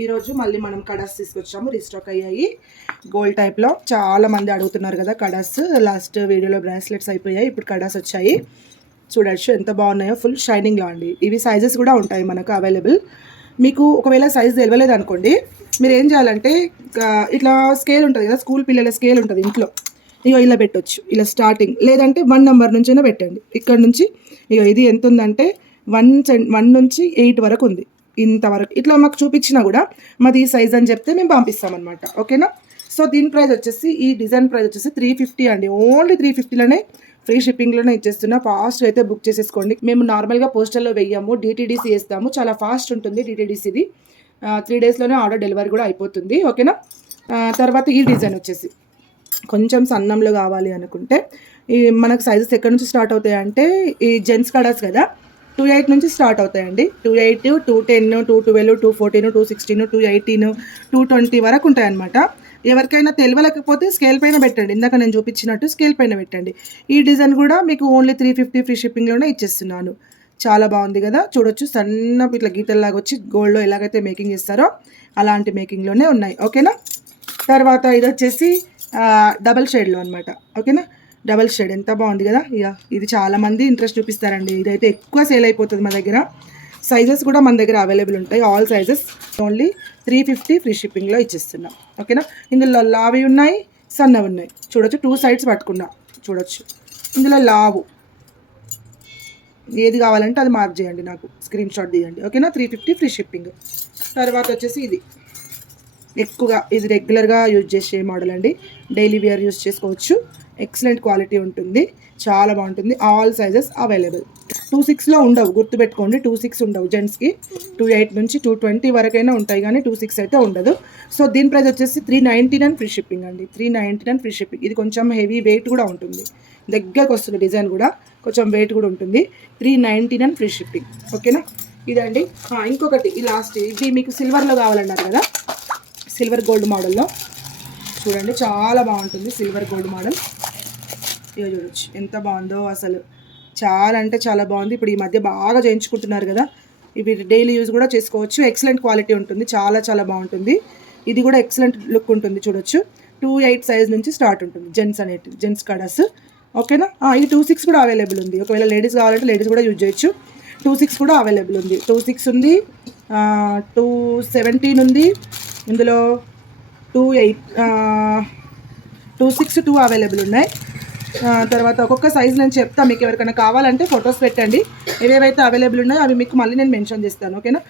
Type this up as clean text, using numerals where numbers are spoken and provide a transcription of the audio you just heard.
ఈరోజు మళ్ళీ మనం కడాస్ తీసుకొచ్చాము, రీస్టాక్ అయ్యాయి. గోల్డ్ టైప్లో చాలా మంది అడుగుతున్నారు కదా కడాస్. లాస్ట్ వీడియోలో బ్రాస్లెట్స్ అయిపోయాయి, ఇప్పుడు కడాస్ వచ్చాయి. చూడొచ్చు ఎంత బాగున్నాయో, ఫుల్ షైనింగ్లో అండి. ఇవి సైజెస్ కూడా ఉంటాయి మనకు అవైలబుల్. మీకు ఒకవేళ సైజ్ తెలియలేదు అనుకోండి, మీరు ఏం చేయాలంటే ఇట్లా స్కేల్ ఉంటుంది కదా, స్కూల్ పిల్లల స్కేల్ ఉంటుంది ఇంట్లో, ఇక ఇలా పెట్టొచ్చు. ఇలా స్టార్టింగ్ లేదంటే 1 నెంబర్ నుంచైనా పెట్టండి. ఇక్కడ నుంచి ఇక ఇది ఎంత ఉందంటే 1 నుంచి 8 వరకు ఉంది. ఇంతవరకు ఇట్లా మాకు చూపించినా కూడా మాది ఈ సైజ్ అని చెప్తే మేము పంపిస్తామన్నమాట. ఓకేనా. సో దీని ప్రైస్ వచ్చేసి, ఈ డిజైన్ ప్రైస్ వచ్చేసి 350 అండి. ఓన్లీ 350లోనే ఫ్రీ షిప్పింగ్లోనే ఇచ్చేస్తున్నా. ఫాస్ట్ అయితే బుక్ చేసేసుకోండి. మేము నార్మల్గా పోస్టల్లో వెయ్యాము, డిటీడీసీ వేస్తాము. చాలా ఫాస్ట్ ఉంటుంది డిటీడీసీది. 3 డేస్లోనే ఆర్డర్ డెలివరీ కూడా అయిపోతుంది. ఓకేనా. తర్వాత ఈ డిజైన్ వచ్చేసి కొంచెం సన్నంలో కావాలి అనుకుంటే, ఈ మనకు సైజెస్ ఎక్కడి నుంచి స్టార్ట్ అవుతాయి అంటే, ఈ జెంట్స్ కడాస్ కదా, 2.8 నుంచి స్టార్ట్ అవుతాయండి. 2.8, 2.10, 2.12, 2.14, 2.16, 2.18, 2.20 వరకు ఉంటాయన్నమాట. ఎవరికైనా తెలియలేకపోతే స్కేల్ పైన పెట్టండి, ఇందాక నేను చూపించినట్టు స్కేల్ పైన పెట్టండి. ఈ డిజైన్ కూడా మీకు ఓన్లీ 350 ఫ్రీ షిప్పింగ్లోనే ఇచ్చేస్తున్నాను. చాలా బాగుంది కదా, చూడొచ్చు. సన్న ఇట్లా గీతల్లాగా వచ్చి గోల్డ్లో ఎలాగైతే మేకింగ్ చేస్తారో అలాంటి మేకింగ్లోనే ఉన్నాయి. ఓకేనా. తర్వాత ఇది వచ్చేసి డబల్ షేడ్లో అనమాట. ఓకేనా. డబల్ షేడ్ ఎంత బాగుంది కదా. ఇక ఇది చాలామంది ఇంట్రెస్ట్ చూపిస్తారండి. ఇదైతే ఎక్కువ సేల్ అయిపోతుంది మా దగ్గర. సైజెస్ కూడా మన దగ్గర అవైలబుల్ ఉంటాయి, ఆల్ సైజెస్. ఓన్లీ 350 ఫ్రీ షిప్పింగ్లో ఇచ్చేస్తున్నాం. ఓకేనా. ఇందులో లావి ఉన్నాయి, సన్నవి ఉన్నాయి. చూడొచ్చు, 2 సైడ్స్ పట్టుకున్నా. చూడొచ్చు, ఇందులో లావు ఏది కావాలంటే అది మార్క్ చేయండి, నాకు స్క్రీన్ షాట్ తీయండి. ఓకేనా. 350 ఫ్రీ షిప్పింగ్. తర్వాత వచ్చేసి ఇది ఎక్కువగా, ఇది రెగ్యులర్గా యూజ్ చేసే మోడల్ అండి. డైలీ వేర్ యూజ్ చేసుకోవచ్చు. ఎక్సలెంట్ క్వాలిటీ ఉంటుంది, చాలా బాగుంటుంది. All sizes available. 2.6లో ఉండవు, గుర్తుపెట్టుకోండి. 2.6 ఉండవు జెంట్స్కి. 2.8 నుంచి 2.20 వరకైనా ఉంటాయి, కానీ 2.6 అయితే ఉండదు. సో దీని ప్రైస్ వచ్చేసి 399 ఫ్రీ షిప్పింగ్ అండి. 399 ఫ్రీ షిప్పింగ్. ఇది కొంచెం హెవీ వెయిట్ కూడా ఉంటుంది, దగ్గరకు వస్తుంది డిజైన్ కూడా, కొంచెం వెయిట్ కూడా ఉంటుంది. 399 ఫ్రీ షిప్పింగ్. ఓకేనా. ఇదండి. ఇంకొకటి, ఈ లాస్ట్, ఇది మీకు సిల్వర్లో కావాలన్నారు కదా, సిల్వర్ గోల్డ్ మోడల్లో చూడండి, చాలా బాగుంటుంది సిల్వర్ గోల్డ్ మోడల్. ఇక చూడొచ్చు ఎంత బాగుందో అసలు, చాలా అంటే చాలా బాగుంది. ఇప్పుడు ఈ మధ్య బాగా చేయించుకుంటున్నారు కదా, ఇవి డైలీ యూజ్ కూడా చేసుకోవచ్చు. ఎక్సలెంట్ క్వాలిటీ ఉంటుంది, చాలా చాలా బాగుంటుంది. ఇది కూడా ఎక్సలెంట్ లుక్ ఉంటుంది. చూడొచ్చు, 2.8 సైజ్ నుంచి స్టార్ట్ ఉంటుంది జెంట్స్ కడాస్. ఓకేనా. ఈ 2.6 కూడా అవైలబుల్ ఉంది. ఒకవేళ లేడీస్ కావాలంటే లేడీస్ కూడా యూజ్ చేయొచ్చు. 2.6 కూడా అవైలబుల్ ఉంది. 2.6 ఉంది, 2.17 ఉంది, ఇందులో 2.6, 2 అవైలబుల్ ఉన్నాయి. తర్వాత ఒక్కొక్క సైజ్ నేను చెప్తాను, మీకు ఎవరికైనా కావాలంటే ఫొటోస్ పెట్టండి. ఏవేవైతే అవైలబుల్ ఉన్నాయో అవి మీకు మళ్ళీ నేను మెన్షన్ చేస్తాను. ఓకేనా.